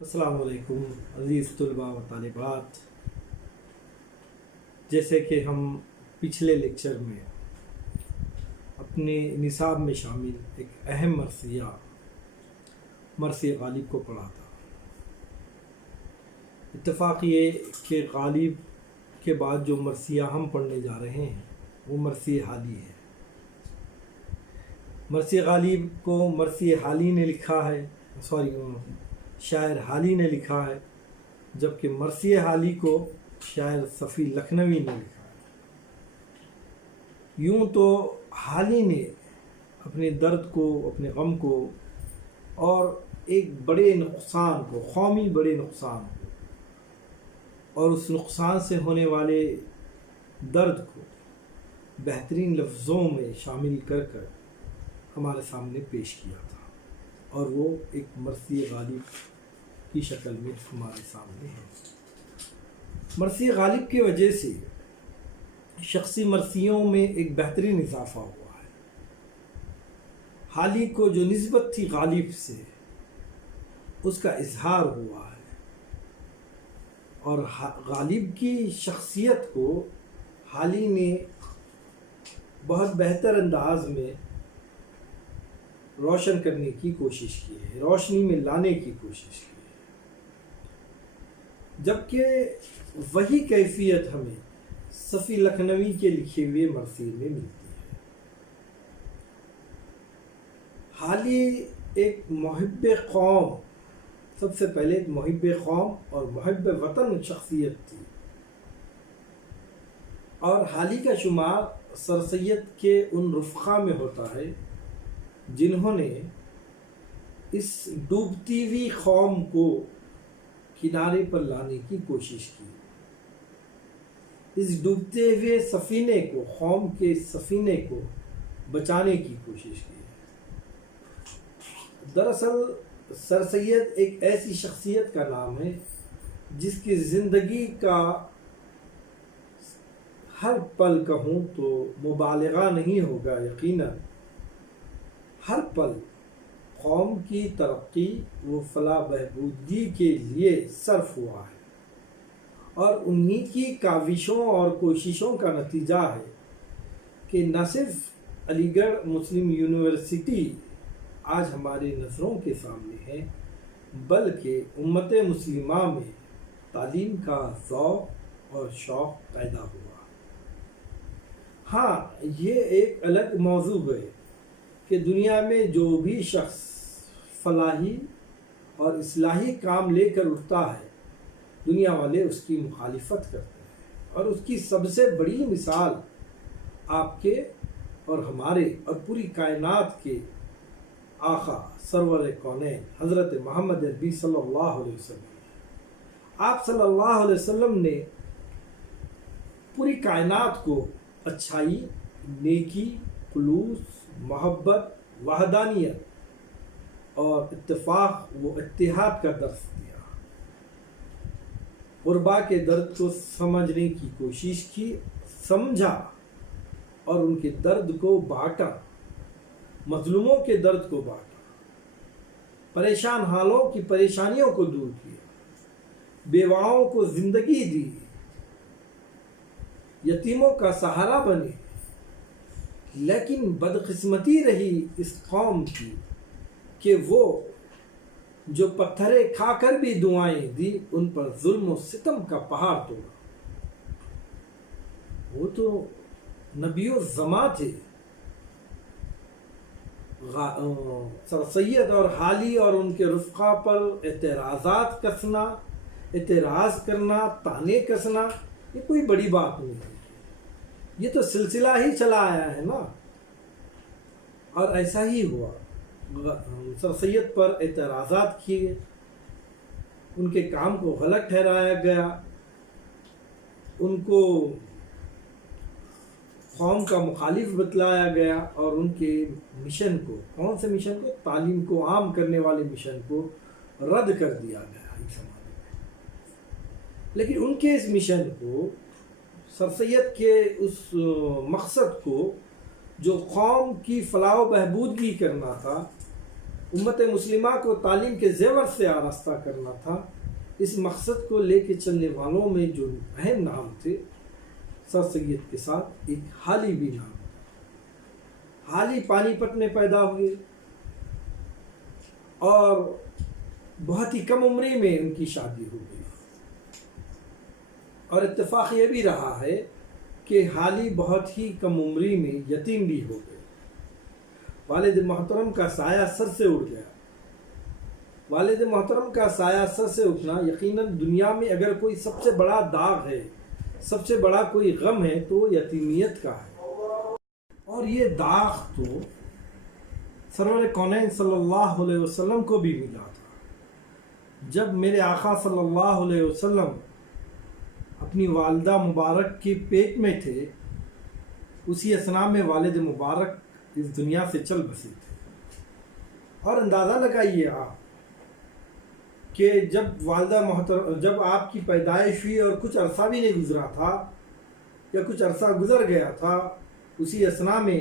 السلام علیکم عزیز طلباء و طالبات، جیسے کہ ہم پچھلے لیکچر میں اپنے نصاب میں شامل ایک اہم مرثیہ غالب کو پڑھا تھا۔ اتفاق یہ کہ غالب کے بعد جو مرثیہ ہم پڑھنے جا رہے ہیں وہ مرثیہ حالی ہے۔ مرثیہ غالب کو مرثیہ حالی نے لکھا ہے، شاعر حالی نے لکھا ہے، جبکہ مرثیہ حالی کو شاعر صفی لکھنوی نے لکھا ہے۔ یوں تو حالی نے اپنے درد کو، اپنے غم کو اور ایک بڑے نقصان کو، قومی بڑے نقصان کو اور اس نقصان سے ہونے والے درد کو بہترین لفظوں میں شامل کر ہمارے سامنے پیش کیا تھا، اور وہ ایک مرثیہ غالب کی شکل میں ہمارے سامنے ہے۔ مرثیہ غالب کی وجہ سے شخصی مرثیوں میں ایک بہترین اضافہ ہوا ہے۔ حالی کو جو نسبت تھی غالب سے، اس کا اظہار ہوا ہے، اور غالب کی شخصیت کو حالی نے بہت بہتر انداز میں روشن کرنے کی کوشش کی ہے، روشنی میں لانے کی کوشش کی ہے، جبکہ وہی کیفیت ہمیں صفی لکھنوی کے لکھے ہوئے مرثیے میں ملتی ہے۔ حالی ایک محب قوم، سب سے پہلے ایک محب قوم اور محب وطن شخصیت تھی، اور حالی کا شمار سر سید کے ان رفقا میں ہوتا ہے جنہوں نے اس ڈوبتی ہوئی قوم کو کنارے پر لانے کی کوشش کی، اس ڈوبتے ہوئے سفینے کو، قوم کے سفینے کو بچانے کی کوشش کی۔ دراصل سر سید ایک ایسی شخصیت کا نام ہے جس کی زندگی کا ہر پل کہوں تو مبالغہ نہیں ہوگا، یقیناً ہر پل قوم کی ترقی و فلاح بہبودی کے لیے صرف ہوا ہے، اور انہی کی کاوشوں اور کوششوں کا نتیجہ ہے کہ نہ صرف علی گڑھ مسلم یونیورسٹی آج ہمارے نظروں کے سامنے ہے، بلکہ امت مسلمہ میں تعلیم کا ذوق اور شوق پیدا ہوا۔ ہاں، یہ ایک الگ موضوع ہے کہ دنیا میں جو بھی شخص فلاحی اور اصلاحی کام لے کر اٹھتا ہے، دنیا والے اس کی مخالفت کرتے ہیں، اور اس کی سب سے بڑی مثال آپ کے اور ہمارے اور پوری کائنات کے آقا سرور کونین حضرت محمد عربی صلی اللہ علیہ وسلم۔ آپ صلی اللہ علیہ وسلم نے پوری کائنات کو اچھائی، نیکی، خلوص، محبت، وحدانیت اور اتفاق و اتحاد کا درس دیا۔ غربا کے درد کو سمجھنے کی کوشش کی، سمجھا اور ان کے درد کو بانٹا، مظلوموں کے درد کو بانٹا، پریشان حالوں کی پریشانیوں کو دور کیا، بیواؤں کو زندگی دی، یتیموں کا سہارا بنے۔ لیکن بدقسمتی رہی اس قوم کی کہ وہ جو پتھرے کھا کر بھی دعائیں دی، ان پر ظلم و ستم کا پہاڑ توڑا۔ وہ تو نبی الزماں تھے، سر سید اور حالی اور ان کے رفقا پر اعتراضات کسنا، اعتراض کرنا، طعنے کسنا، یہ کوئی بڑی بات نہیں ہے، یہ تو سلسلہ ہی چلا آیا ہے نا۔ اور ایسا ہی ہوا، سر سید پر اعتراضات کیے، ان کے کام کو غلط ٹھہرایا گیا، ان کو قوم کا مخالف بتلایا گیا، اور ان کے مشن کو، کون سے مشن کو؟ تعلیم کو عام کرنے والے مشن کو رد کر دیا گیا اس زمانے میں۔ لیکن ان کے اس مشن کو، سر سید کے اس مقصد کو جو قوم کی فلاح و بہبودگی کرنا تھا، امت مسلمہ کو تعلیم کے زیور سے آراستہ کرنا تھا۔ اس مقصد کو لے کے چلنے والوں میں جو اہم نام تھے، سر سید کے ساتھ ایک حالی بھی نام تھا۔ حالی پانی پت میں پیدا ہوئے اور بہت ہی کم عمری میں ان کی شادی ہو گئی، اور اتفاق یہ بھی رہا ہے کہ حالی بہت ہی کم عمری میں یتیم بھی ہو گئے۔ والد محترم کا سایہ سر سے اٹھ گیا۔ والد محترم کا سایہ سر سے اٹھنا یقیناً دنیا میں اگر کوئی سب سے بڑا داغ ہے، سب سے بڑا کوئی غم ہے تو یتیمیت کا ہے، اور یہ داغ تو سرور کونین صلی اللہ علیہ وسلم کو بھی ملا تھا۔ جب میرے آقا صلی اللہ علیہ وسلم اپنی والدہ مبارک کے پیٹ میں تھے، اسی اثناء میں والد مبارک اس دنیا سے چل بسے تھے۔ اور اندازہ لگائیے آپ کہ جب آپ کی پیدائش ہوئی اور کچھ عرصہ بھی نہیں گزرا تھا یا کچھ عرصہ گزر گیا تھا، اسی اثناء میں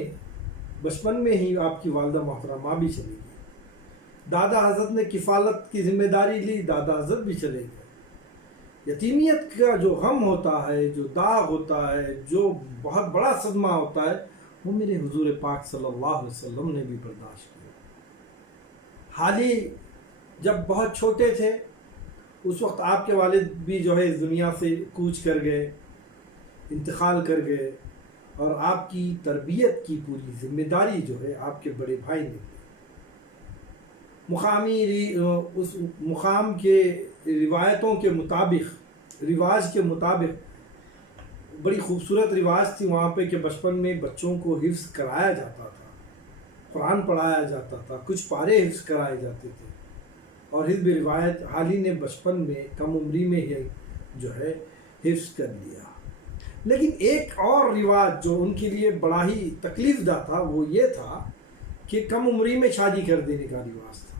بچپن میں ہی آپ کی والدہ محترمہ بھی چلی گئی۔ دادا حضرت نے کفالت کی ذمہ داری لی، دادا حضرت بھی چلے گئے۔ یتیمیت کا جو غم ہوتا ہے، جو داغ ہوتا ہے، جو بہت بڑا صدمہ ہوتا ہے، وہ میرے حضور پاک صلی اللہ علیہ وسلم نے بھی برداشت کیا۔ حالی جب بہت چھوٹے تھے، اس وقت آپ کے والد بھی جو ہے اس دنیا سے کوچ کر گئے، انتقال کر گئے، اور آپ کی تربیت کی پوری ذمہ داری جو ہے آپ کے بڑے بھائی نے لی۔ اس مقام کے روایتوں کے مطابق، رواج کے مطابق بڑی خوبصورت رواج تھی وہاں پہ کہ بچپن میں بچوں کو حفظ کرایا جاتا تھا، قرآن پڑھایا جاتا تھا، کچھ پارے حفظ کرائے جاتے تھے، اور حفظ روایت حالی نے بچپن میں کم عمری میں ہی جو ہے حفظ کر لیا۔ لیکن ایک اور رواج جو ان کے لیے بڑا ہی تکلیف دہ تھا وہ یہ تھا کہ کم عمری میں شادی کر دینے کا رواج تھا،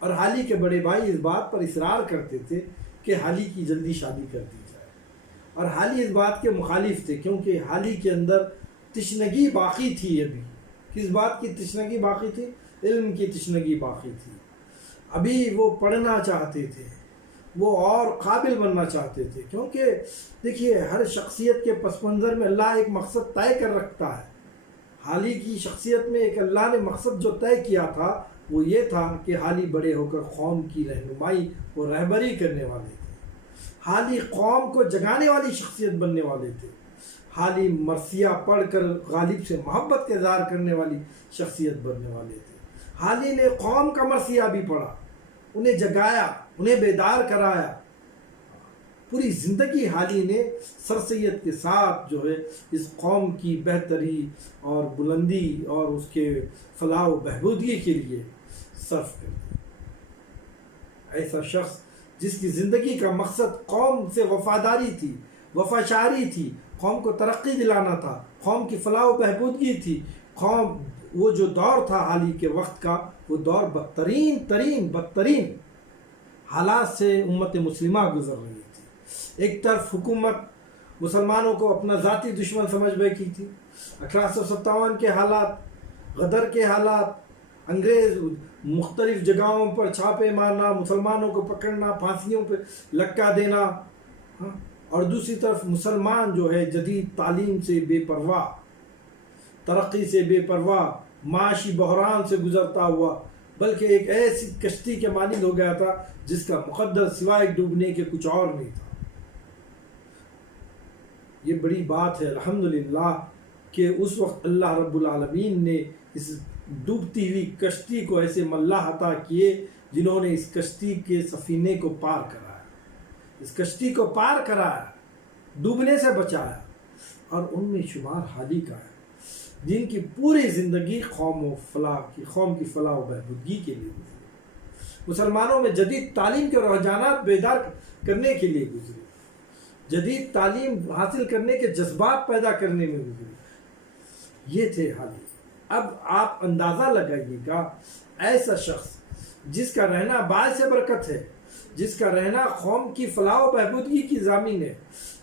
اور حالی کے بڑے بھائی اس بات پر اصرار کرتے تھے کہ حالی کی جلدی شادی کر دی جائے، اور حالی اس بات کے مخالف تھے کیونکہ حالی کے اندر تشنگی باقی تھی۔ ابھی کس بات کی تشنگی باقی تھی؟ علم کی تشنگی باقی تھی۔ ابھی وہ پڑھنا چاہتے تھے، وہ اور قابل بننا چاہتے تھے، کیونکہ دیکھیے ہر شخصیت کے پس منظر میں اللہ ایک مقصد طے کر رکھتا ہے۔ حالی کی شخصیت میں ایک اللہ نے مقصد جو طے کیا تھا وہ یہ تھا کہ حالی بڑے ہو کر قوم کی رہنمائی و رہبری کرنے والے تھے۔ حالی قوم کو جگانے والی شخصیت بننے والے تھے۔ حالی مرثیہ پڑھ کر غالب سے محبت کا اظہار کرنے والی شخصیت بننے والے تھے۔ حالی نے قوم کا مرثیہ بھی پڑھا، انہیں جگایا، انہیں بیدار کرایا۔ پوری زندگی حالی نے سر سید کے ساتھ جو ہے اس قوم کی بہتری اور بلندی اور اس کے فلاح و بہبودی کے لیے صرف کر دی۔ ایسا شخص جس کی زندگی کا مقصد قوم سے وفاداری تھی، وفاشاری تھی، قوم کو ترقی دلانا تھا، قوم کی فلاح و بہبودگی تھی۔ وہ جو دور تھا حالی کے وقت کا، وہ دور بدترین حالات سے امت مسلمہ گزر رہی تھی۔ ایک طرف حکومت مسلمانوں کو اپنا ذاتی دشمن سمجھ بیٹھی تھی۔ 1857 کے حالات، غدر کے حالات، انگریز مختلف جگہوں پر چھاپے مارنا، مسلمانوں کو پکڑنا، پھانسیوں پہ لٹکا دینا، اور دوسری طرف مسلمان جو ہے جدید تعلیم سے بے پرواہ، ترقی سے بے پرواہ، معاشی بحران سے گزرتا ہوا، بلکہ ایک ایسی کشتی کے مانند ہو گیا تھا جس کا مقدر سوائے ڈوبنے کے کچھ اور نہیں تھا۔ یہ بڑی بات ہے الحمدللہ کہ اس وقت اللہ رب العالمین نے اس ڈوبتی ہوئی کشتی کو ایسے ملاح عطا کیے جنہوں نے اس کشتی کے سفینے کو پار کرایا، اس کشتی کو پار کرایا، ڈوبنے سے بچایا، اور ان میں شمار حالی کا ہے جن کی پوری زندگی قوم کی فلاح و بہبودگی کے لیے گزری، مسلمانوں میں جدید تعلیم کے رجحانات بیدار کرنے کے لیے گزری، جدید تعلیم حاصل کرنے کے جذبات پیدا کرنے میں گزری۔ یہ تھے حالی۔ اب آپ اندازہ لگائیے گا، ایسا شخص جس کا رہنا باعث برکت ہے، جس کا رہنا قوم کی فلاح و بہبودگی کی ضامن ہے،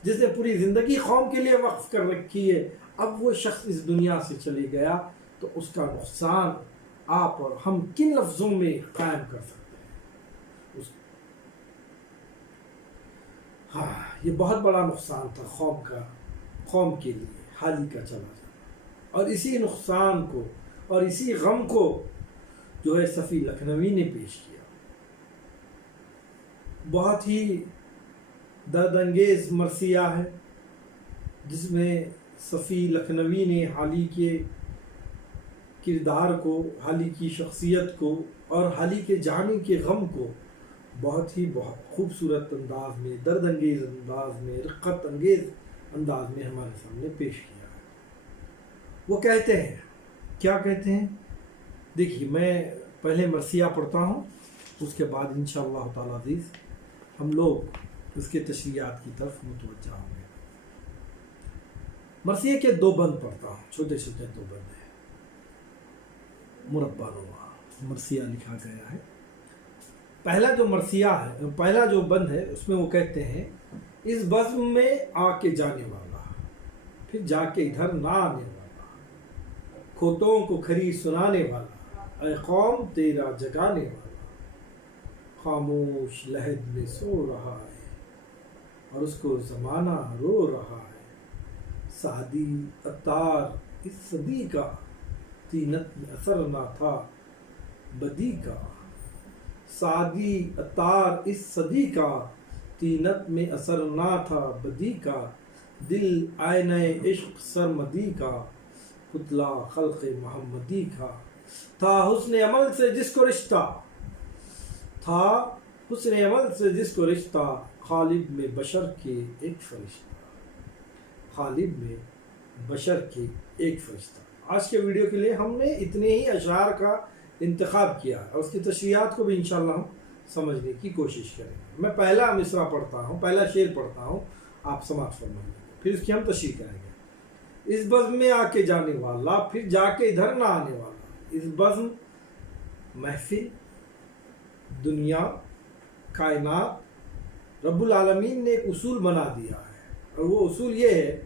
جس نے پوری زندگی قوم کے لیے وقف کر رکھی ہے، اب وہ شخص اس دنیا سے چلے گیا تو اس کا نقصان آپ اور ہم کن لفظوں میں قائم کر سکتے ہیں ہاں یہ بہت بڑا نقصان تھا قوم کے لیے حالی کا چلا جانا، اور اسی نقصان کو اور اسی غم کو جو ہے صفی لکھنوی نے پیش کیا۔ بہت ہی درد انگیز مرثیہ ہے جس میں صفی لکھنوی نے حالی کے کردار کو، حالی کی شخصیت کو اور حالی کے جانے کے غم کو بہت خوبصورت انداز میں، درد انگیز انداز میں، رقت انگیز انداز میں ہمارے سامنے پیش کیا ہے۔ وہ کہتے ہیں، کیا کہتے ہیں؟ دیکھیے میں پہلے مرثیہ پڑھتا ہوں، اس کے بعد انشاءاللہ تعالی عزیز ہم لوگ اس کے تشریحات کی طرف متوجہ ہوں گے۔ مرثیے کے 2 بند پڑھتا ہوں، چھوٹے چھوٹے 2 بند ہیں، مربع نما مرثیہ لکھا گیا ہے۔ پہلا جو مرثیہ ہے، پہلا جو بند ہے، اس میں وہ کہتے ہیں، اس بزم میں آ کے جانے والا، پھر جا کے ادھر نہ آنے والا، کھوٹوں کو کھری سنانے والا، اے قوم تیرا جگانے والا، خاموش لحد میں سو رہا ہے اور اس کو زمانہ رو رہا ہے، سعدی عطار اس صدی کا، طینت میں اثر نہ تھا بدی کا، سعدی عطار اس صدی کا، طینت میں اثر نہ تھا بدی کا، دل آئینہ عشق سرمدی کا، پتلا خلق محمدی کا، تھا حسن عمل سے جس کو رشتہ، تھا حسن عمل سے جس کو رشتہ، غالب میں بشر کے ایک فرشتہ، غالب میں بشر کے ایک فرشتہ۔ آج کے ویڈیو کے لیے ہم نے اتنے ہی اشعار کا انتخاب کیا اور اس کی تشریحات کو بھی انشاءاللہ ہم سمجھنے کی کوشش کریں گے۔ میں پہلا مصرع پڑھتا ہوں، پہلا شعر پڑھتا ہوں، آپ سماعت فرمائیں گے، پھر اس کی ہم تشریح کریں گے۔ اس بزم میں آ کے جانے والا، پھر جا کے ادھر نہ آنے والا، اس بزم محفل، دنیا، کائنات، رب العالمین نے ایک اصول بنا دیا ہے، اور وہ اصول یہ ہے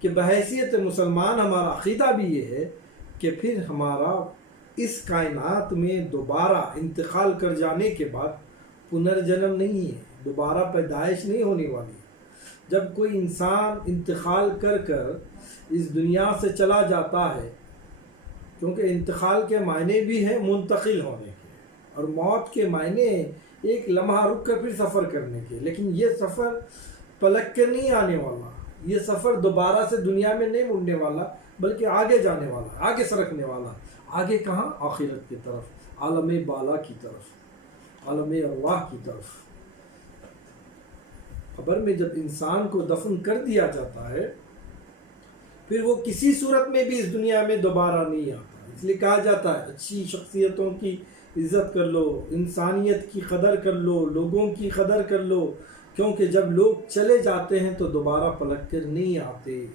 کہ بحیثیت مسلمان ہمارا عقیدہ بھی یہ ہے کہ پھر ہمارا اس کائنات میں دوبارہ انتقال کر جانے کے بعد پنرجنم نہیں ہے، دوبارہ پیدائش نہیں ہونے والی۔ جب کوئی انسان انتقال کر اس دنیا سے چلا جاتا ہے، کیونکہ انتقال کے معنی بھی ہیں منتقل ہونے کے، اور موت کے معنی ایک لمحہ رک کر پھر سفر کرنے کے، لیکن یہ سفر پلک کے نہیں آنے والا، یہ سفر دوبارہ سے دنیا میں نہیں مڑنے والا، بلکہ آگے جانے والا، آگے سرکنے والا۔ آگے کہاں؟ آخرت کی طرف، عالم بالا کی طرف، عالم ارواح کی طرف۔ قبر میں جب انسان کو دفن کر دیا جاتا ہے، پھر وہ کسی صورت میں بھی اس دنیا میں دوبارہ نہیں آتا۔ اس لیے کہا جاتا ہے اچھی شخصیتوں کی عزت کر لو، انسانیت کی قدر کر لو، لوگوں کی قدر کر لو، کیونکہ جب لوگ چلے جاتے ہیں تو دوبارہ پلٹ کر نہیں آتے۔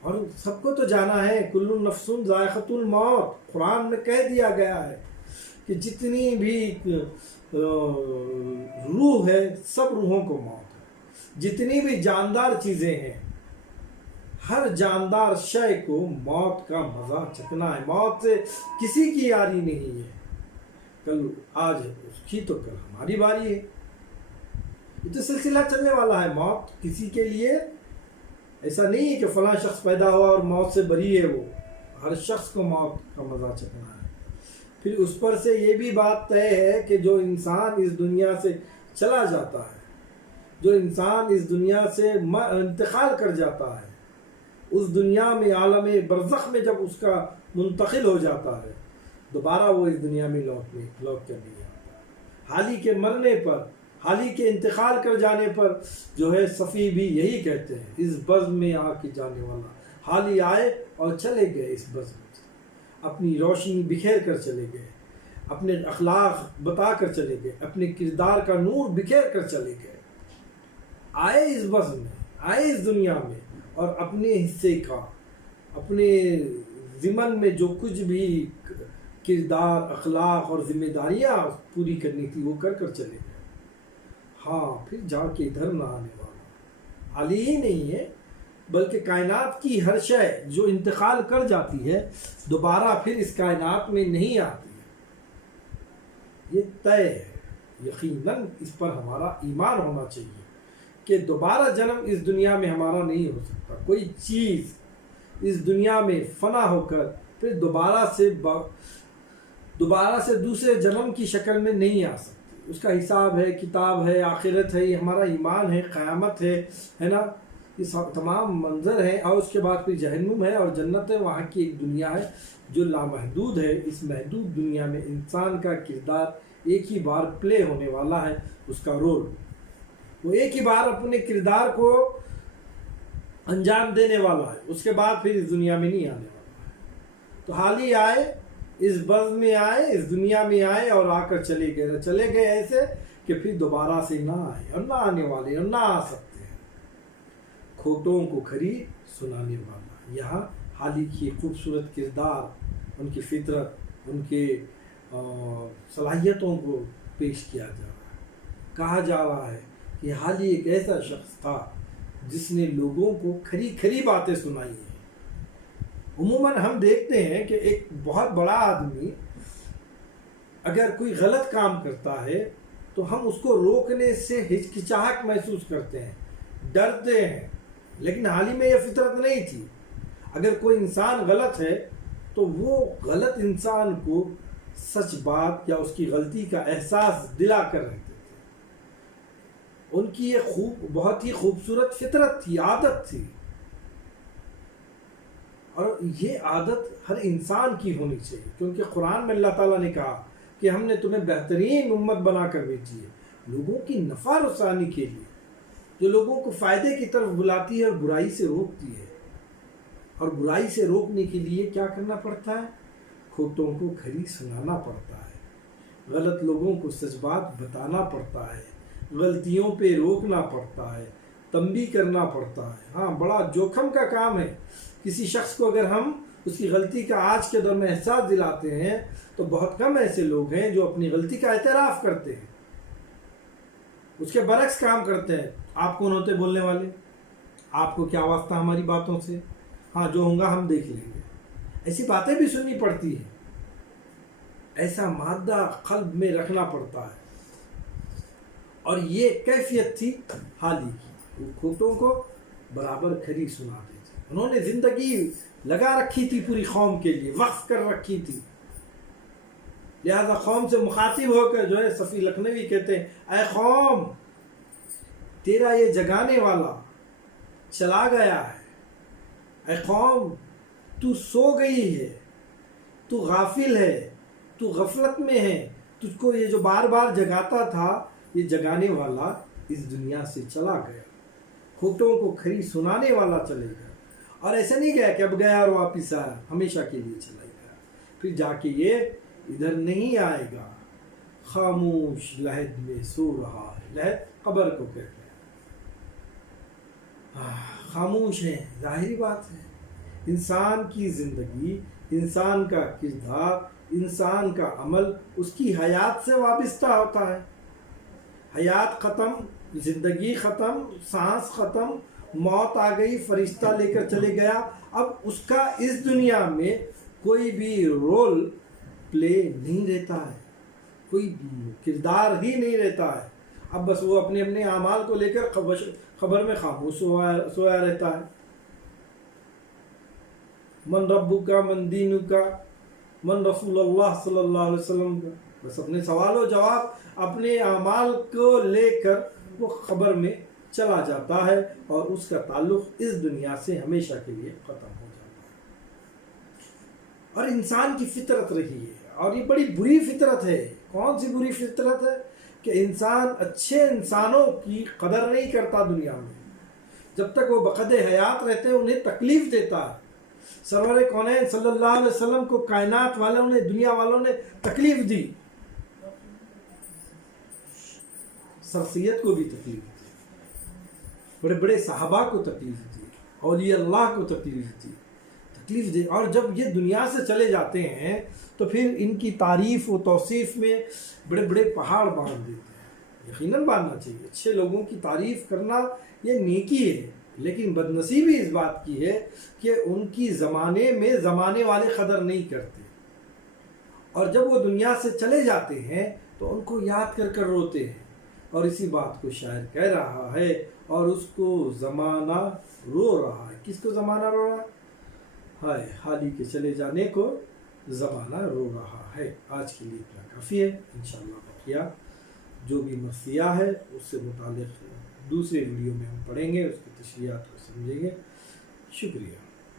اور سب کو تو جانا ہے، کل نفس ذائقۃ الموت، قرآن میں کہہ دیا گیا ہے کہ جتنی بھی روح ہے سب روحوں کو موت ہے، جتنی بھی جاندار چیزیں ہیں ہر جاندار شے کو موت کا مزہ چکنا ہے، موت سے کسی کی یاری نہیں ہے، کل آج اس کی تو کل ہماری باری ہے، یہ تو سلسلہ چلنے والا ہے۔ موت کسی کے لیے ایسا نہیں ہے کہ فلاں شخص پیدا ہوا اور موت سے بری ہے، وہ ہر شخص کو موت کا مزہ چکنا ہے۔ پھر اس پر سے یہ بھی بات طے ہے کہ جو انسان اس دنیا سے چلا جاتا ہے، جو انسان اس دنیا سے انتقال کر جاتا ہے، اس دنیا میں عالم برزخ میں جب اس کا منتقل ہو جاتا ہے، دوبارہ وہ اس دنیا میں لوٹ کر نہیں آتا۔ حالی کے مرنے پر، حالی کے انتقال کر جانے پر جو ہے صفی بھی یہی کہتے ہیں، اس بزم میں آ کے جانے والا، حالی آئے اور چلے گئے، اس بزم سے اپنی روشنی بکھیر کر چلے گئے، اپنے اخلاق بتا کر چلے گئے، اپنے کردار کا نور بکھیر کر چلے گئے، آئے اس بزم میں، آئے اس دنیا میں، اور اپنے حصے کا، اپنے ضمن میں جو کچھ بھی کردار، اخلاق اور ذمہ داریاں پوری کرنی تھی وہ کر چلے گئے۔ ہاں پھر جا کے ادھر نہ آنے والا، علی ہی نہیں ہے بلکہ کائنات کی ہر شے جو انتقال کر جاتی ہے دوبارہ پھر اس کائنات میں نہیں آتی ہے، یہ طے ہے۔ یقیناً اس پر ہمارا ایمان ہونا چاہیے کہ دوبارہ جنم اس دنیا میں ہمارا نہیں ہو سکتا۔ کوئی چیز اس دنیا میں فنا ہو کر پھر دوبارہ سے دوسرے جنم کی شکل میں نہیں آ سکتی۔ اس کا حساب ہے، کتاب ہے، آخرت ہے، یہ ہمارا ایمان ہے، قیامت ہے نا، یہ سب تمام منظر ہیں، اور اس کے بعد پھر جہنم ہے اور جنت ہے، وہاں کی ایک دنیا ہے جو لامحدود ہے۔ اس محدود دنیا میں انسان کا کردار ایک ہی بار پلے ہونے والا ہے، اس کا رول، وہ ایک ہی بار اپنے کردار کو انجام دینے والا ہے، اس کے بعد پھر اس دنیا میں نہیں آنے والا ہے۔ تو حال ہی آئے، اس بزم میں آئے، اس دنیا میں آئے اور آ کر چلے گئے ایسے کہ پھر دوبارہ سے نہ آئے اور نہ آنے والے اور نہ آ سکتے ہیں۔ کھوٹوں کو کھری سنانے والا، یہاں حالی کی خوبصورت کردار، ان کی فطرت، ان کے صلاحیتوں کو پیش کیا جا رہا ہے۔ کہا جا رہا ہے کہ حالی ایک ایسا شخص تھا جس نے لوگوں کو کھری کھری باتیں سنائی ہیں۔ عموماً ہم دیکھتے ہیں کہ ایک بہت بڑا آدمی اگر کوئی غلط کام کرتا ہے تو ہم اس کو روکنے سے ہچکچاہٹ محسوس کرتے ہیں، ڈرتے ہیں، لیکن حالی میں یہ فطرت نہیں تھی۔ اگر کوئی انسان غلط ہے تو وہ غلط انسان کو سچ بات یا اس کی غلطی کا احساس دلا کر رہتے تھے۔ ان کی یہ بہت ہی خوبصورت فطرت تھی، عادت تھی، اور یہ عادت ہر انسان کی ہونی چاہیے، کیونکہ قرآن میں اللہ تعالیٰ نے کہا کہ ہم نے تمہیں بہترین امت بنا کر بھیجی ہے، لوگوں کی نفع رسانی کے لیے، جو لوگوں کو فائدے کی طرف بلاتی ہے اور برائی سے روکتی ہے۔ اور برائی سے روکنے کے لیے کیا کرنا پڑتا ہے؟ کھوٹوں کو کھری سنانا پڑتا ہے، غلط لوگوں کو سچ بات بتانا پڑتا ہے، غلطیوں پہ روکنا پڑتا ہے، تنبیہ کرنا پڑتا ہے۔ ہاں، بڑا جوخم کا کام ہے۔ کسی شخص کو اگر ہم اس کی غلطی کا آج کے دور میں احساس دلاتے ہیں تو بہت کم ایسے لوگ ہیں جو اپنی غلطی کا اعتراف کرتے ہیں، اس کے برعکس کام کرتے ہیں۔ آپ کون ہوتے بولنے والے؟ آپ کو کیا واسطہ ہماری باتوں سے؟ ہاں، جو ہوں گا ہم دیکھ لیں گے۔ ایسی باتیں بھی سننی پڑتی ہیں، ایسا مادہ قلب میں رکھنا پڑتا ہے، اور یہ کیفیت تھی حالی کی۔ وہ کھوٹوں کو برابر کھری سناتے تھے۔ انہوں نے زندگی لگا رکھی تھی پوری قوم کے لیے، وقف کر رکھی تھی، لہذا قوم سے مخاطب ہو کر جو ہے صفی لکھنوی کہتے ہیں، اے قوم، تیرا یہ جگانے والا چلا گیا ہے۔ اے قوم، تو سو گئی ہے، تو غافل ہے، تو غفلت میں ہے، تجھ کو یہ جو بار بار جگاتا تھا، یہ جگانے والا اس دنیا سے چلا گیا۔ کھوٹوں کو کھری سنانے والا چلے گیا، اور ایسا نہیں گیا کہ اب گیا اور واپس آیا، ہمیشہ کے لیے چلا گیا، پھر جا کے یہ ادھر نہیں آئے گا۔ خاموش لحد میں سو رہا ہے، لحد قبر کو کہتے ہیں، خاموش ہے، ظاہری بات ہے۔ انسان کی زندگی، انسان کا کردار، انسان کا عمل اس کی حیات سے وابستہ ہوتا ہے۔ حیات ختم، زندگی ختم، سانس ختم، موت آ گئی، فرشتہ لے کر چلے گیا، اب اس کا اس دنیا میں کوئی بھی رول پلے نہیں رہتا ہے، کوئی کردار ہی نہیں رہتا ہے۔ اب بس وہ اپنے اپنے اعمال کو لے کر خبر میں خاموش سویا رہتا ہے۔ من ربک کا، من دینک کا، من رسول اللہ صلی اللہ علیہ وسلم کا، بس اپنے سوال و جواب، اپنے اعمال کو لے کر وہ خبر میں چلا جاتا ہے، اور اس کا تعلق اس دنیا سے ہمیشہ کے لیے ختم ہو جاتا ہے۔ اور انسان کی فطرت رہی ہے، اور یہ بڑی بری فطرت ہے۔ کون سی بری فطرت ہے؟ کہ انسان اچھے انسانوں کی قدر نہیں کرتا دنیا میں، جب تک وہ بقد حیات رہتے ہیں انہیں تکلیف دیتا ہے۔ سرور کونین صلی اللہ علیہ وسلم کو کائنات والوں نے، دنیا والوں نے تکلیف دی، شخصیت کو بھی تکلیف دی، بڑے بڑے صحابہ کو تکلیف دی، اولیاء اللہ کو تکلیف دی، اور جب یہ دنیا سے چلے جاتے ہیں تو پھر ان کی تعریف و توصیف میں بڑے بڑے پہاڑ باندھ دیتے ہیں۔ یقیناً باندھنا چاہیے، اچھے لوگوں کی تعریف کرنا یہ نیکی ہے، لیکن بدنصیبی اس بات کی ہے کہ ان کی زمانے میں زمانے والے قدر نہیں کرتے، اور جب وہ دنیا سے چلے جاتے ہیں تو ان کو یاد کر کر روتے ہیں۔ اور اسی بات کو شاعر کہہ رہا ہے، اور اس کو زمانہ رو رہا ہے۔ کس کو زمانہ رو رہا ہے؟ حالی کے چلے جانے کو زمانہ رو رہا ہے۔ آج کے لیے اتنا کافی ہے۔ انشاءاللہ بقیہ جو بھی مرثیہ ہے اس سے متعلق دوسرے ویڈیو میں ہم پڑھیں گے، اس کی تشریحات کو سمجھیں گے۔ شکریہ۔